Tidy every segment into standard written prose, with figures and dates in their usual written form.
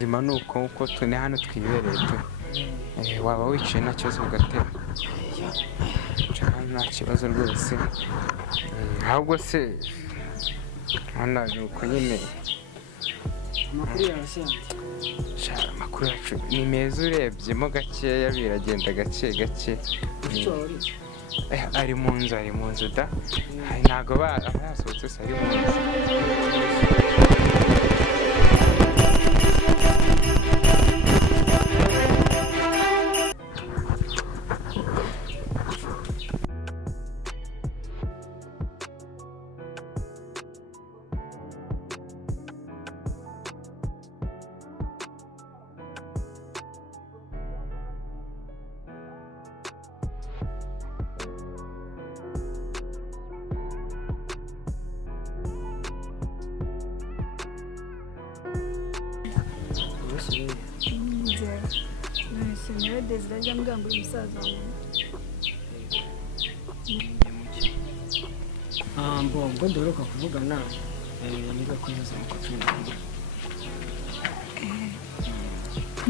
Nyuma nuko uko tune hano twibereye tu waba wicaye nta kibazo ugatera nta kibazo rwose ahubwo se hano uko nyine amakuru yacu ni meza urebyemo gakeya biragenda gake gake ari mu nzu da ntabwo aba yasohotse se ari mu nzu Senhora Desiré mbwanga uyu musaza mbongo ndoroka kuvugana niga kwinjiza mu kutuna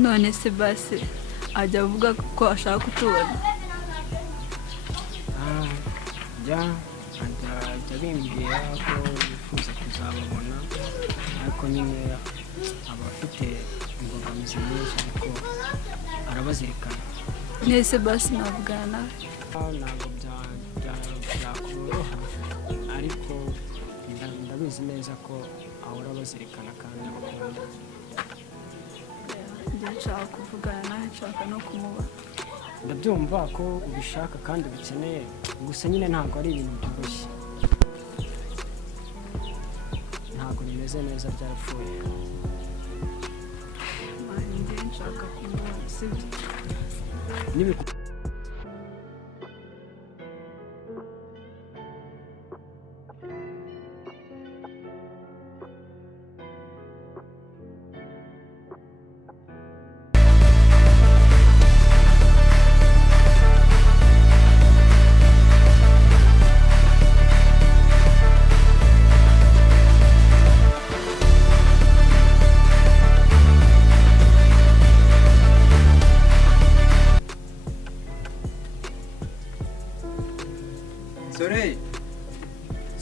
none se basi ajya avuga ko ashaka kutubona ajya bimbwira ko bifuza kuzababona ariko nyine aba afite imbogamizi nyinshi ariko arabazirikana nese basi navugana ntabwo byakoroha ariko ndabizi neza ko ahora abazirikana kandi abakunda njye nshaka kuvugana nawe nshaka no kumuba ndabyumva ko ubishaka kandi ubikeneye gusa nyine ntabwo ari ibintu byoroshye ntabwo bimeze neza byarapfuye njye nshaka kumuba sibyo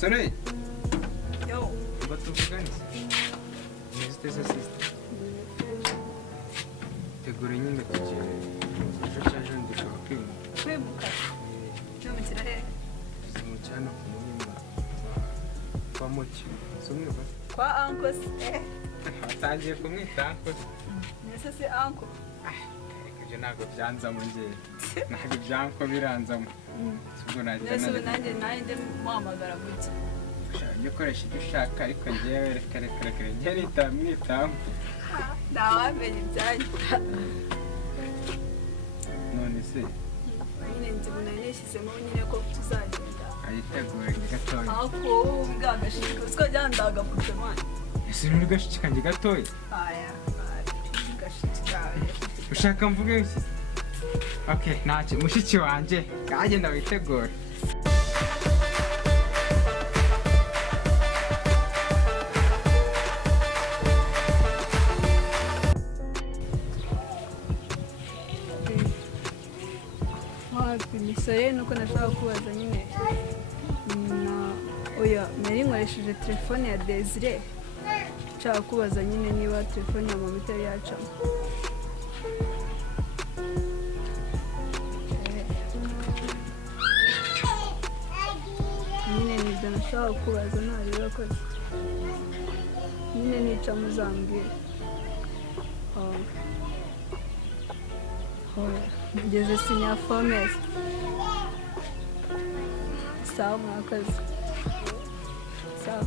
Soleil yo batuvugane neste sister tegura nyine kugira ejo cyaje ndishobora kwimuka cyo mu kirere mu cyana ku muhimba kwa muki sumwe ba kwa uncle atangiye kumwita uncle nese se uncle ibyo ntabwo byanzamo njye ntabwo ibyanko biranzamo ubwo nanjye muhamagara gutya ujya ukoresha ibyo ushaka ariko njyewe reka njye mwitaho ntawamenya ibyanyu none se nyine nzibona nishyizemo nyine ko tuzagenda ayitegure gatoya ako bwagashika siko byandagapfutse mwana ese uri gashikanje gatoya aya gashikaye ushaka mvuge iki okay ntacyo mushiki wanje kagenda witegura imisore nuko nashaka kubaza nyine oya nari nkoresheje telefone ya Desire nshaka kubaza nyine niba telefone ya mama itari yacamo nyine nibyo nashaka kubaza ntareba ko nyine nica muzambwira ngeze sinya fomesi sawa mwakazi sawa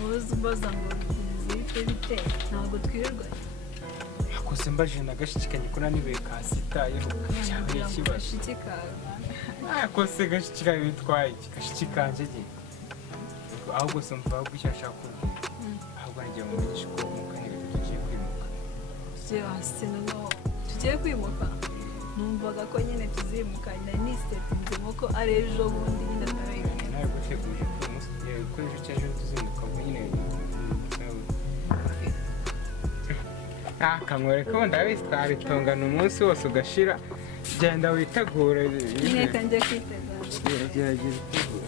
ubuze umbaza ngo zihite bite ntabwo twirirwa akose mbaje ndagashikanye ko naniwe kasitayeho cyabaye ikibazo akose gashikikaye bitwaye gashikikanje gihe ahubwo se mva ahubwo icyo ashaka kubwira ahubwo nagiye mu menyesha ko umukanya tugiye kwimuka tugiye hasi noneho tugiye kwimuka numvaga ko nyine tuzimuka nari nisetinzemo ko ari ejo bundi nyine narayigaye nawe guteguje ko umunsi ko ejo cy'ejo tuzimuka ubwo nyine kamwere ko ndabizi twabitongana umunsi wose ugashira genda witegure nyine kanjye kwitegura gerageza utegure